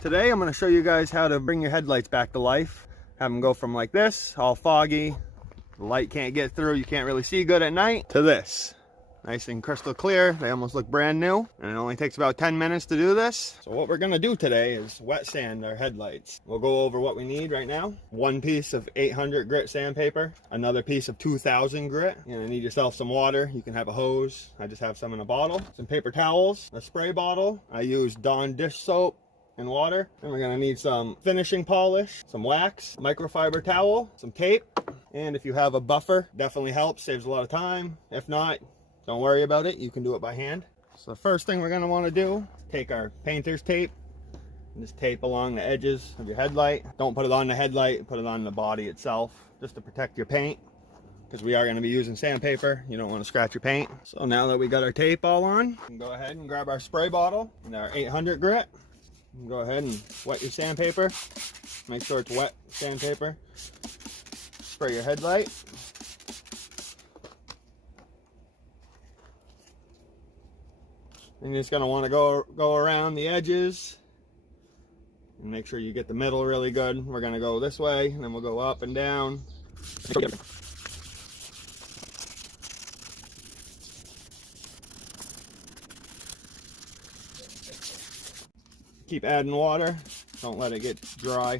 Today I'm going to show you guys how to bring your headlights back to life. Have them go from like this, all foggy, the light can't get through, you can't really see good at night, to this. Nice and crystal clear, they almost look brand new, and it only takes about 10 minutes to do this. So what we're going to do today is wet sand our headlights. We'll go over what we need right now. One piece of 800 grit sandpaper, another piece of 2000 grit. You're going to need yourself some water. You can have a hose. I just have some in a bottle. Some paper towels, a spray bottle. I use Dawn dish soap and water. And we're going to need some finishing polish, some wax, microfiber towel, some tape, and if you have a buffer, definitely helps, saves a lot of time. If not, don't worry about it, you can do it by hand. So the first thing we're going to want to do, take our painter's tape and just tape along the edges of your headlight. Don't put it on the headlight, put it on the body itself, just to protect your paint, because we are going to be using sandpaper. You don't want to scratch your paint. So now that we got our tape all on, we can go ahead and grab our spray bottle and our 800 grit. Go ahead and wet your sandpaper. Make sure it's wet sandpaper. Spray your headlight. And you're just going to want to go around the edges and make sure you get the middle really good. We're going to go this way, and then we'll go up and down. Keep adding water, don't let it get dry.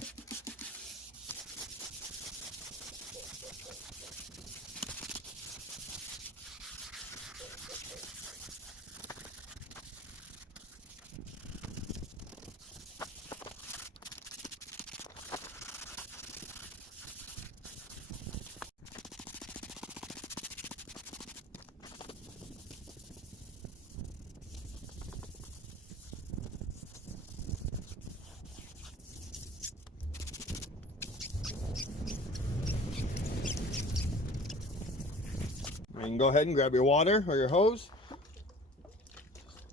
You can go ahead and grab your water or your hose.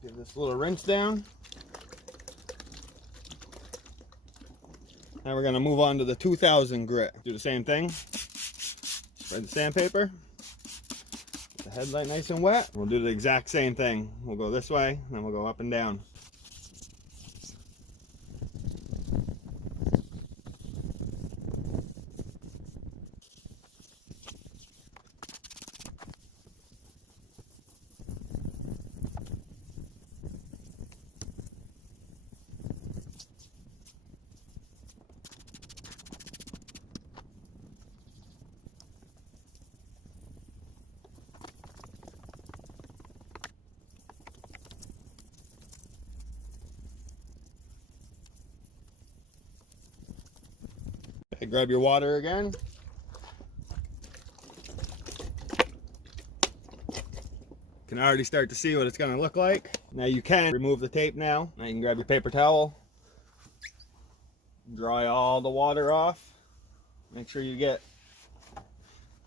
Give this a little rinse down. Now we're going to move on to the 2000 grit. Do the same thing. Spread the sandpaper. Get the headlight nice and wet. We'll do the exact same thing. We'll go this way, and then we'll go up and down. Okay, grab your water again. You can already start to see what it's going to look like. Now you can remove the tape now. Now you can grab your paper towel. Dry all the water off. Make sure you get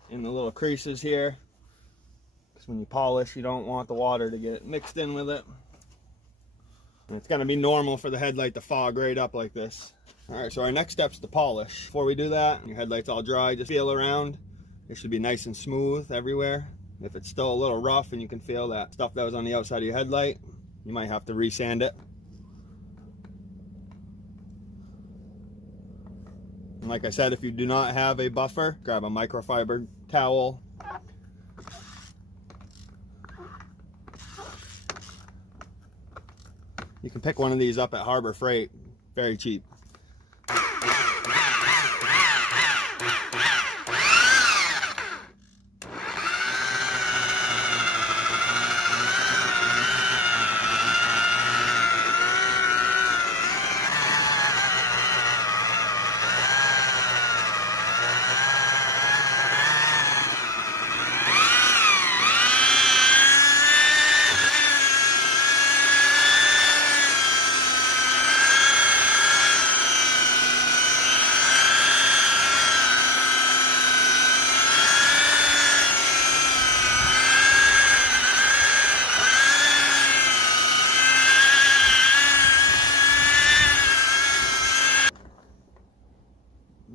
in the little creases here, because when you polish, you don't want the water to get mixed in with it. And it's going to be normal for the headlight to fog right up like this. Alright, so our next step is to polish. Before we do that, your headlight's all dry, just feel around. It should be nice and smooth everywhere. If it's still a little rough and you can feel that stuff that was on the outside of your headlight, you might have to resand it. And like I said, if you do not have a buffer, grab a microfiber towel. You can pick one of these up at Harbor Freight, very cheap.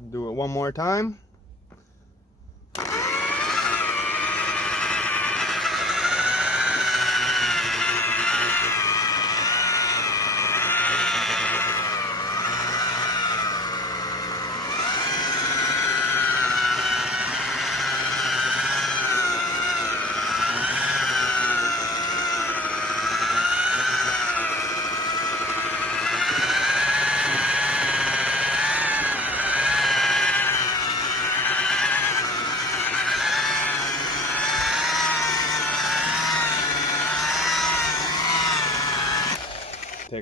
Do it one more time.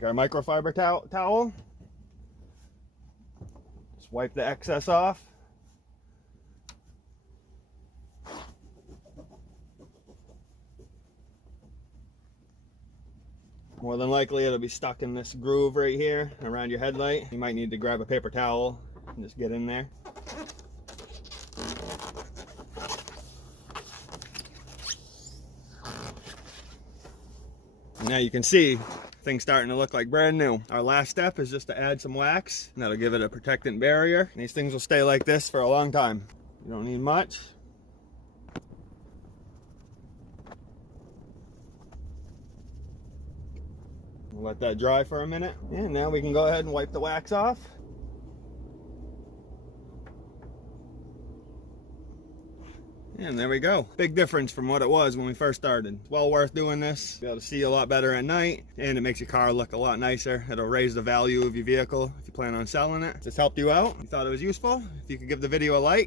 take our microfiber towel, just wipe the excess off. More than likely it'll be stuck in this groove right here around your headlight. You might need to grab a paper towel and just get in there. Now you can see things starting to look like brand new. Our last step is just to add some wax, and that'll give it a protectant barrier. These things will stay like this for a long time. You don't need much. We'll let that dry for a minute, and now we can go ahead and wipe the wax off. And there we go. Big difference from what it was when we first started. It's well worth doing this. Be able to see a lot better at night, and it makes your car look a lot nicer. It'll raise the value of your vehicle if you plan on selling it. If this helped you out, you thought it was useful, if you could give the video a like.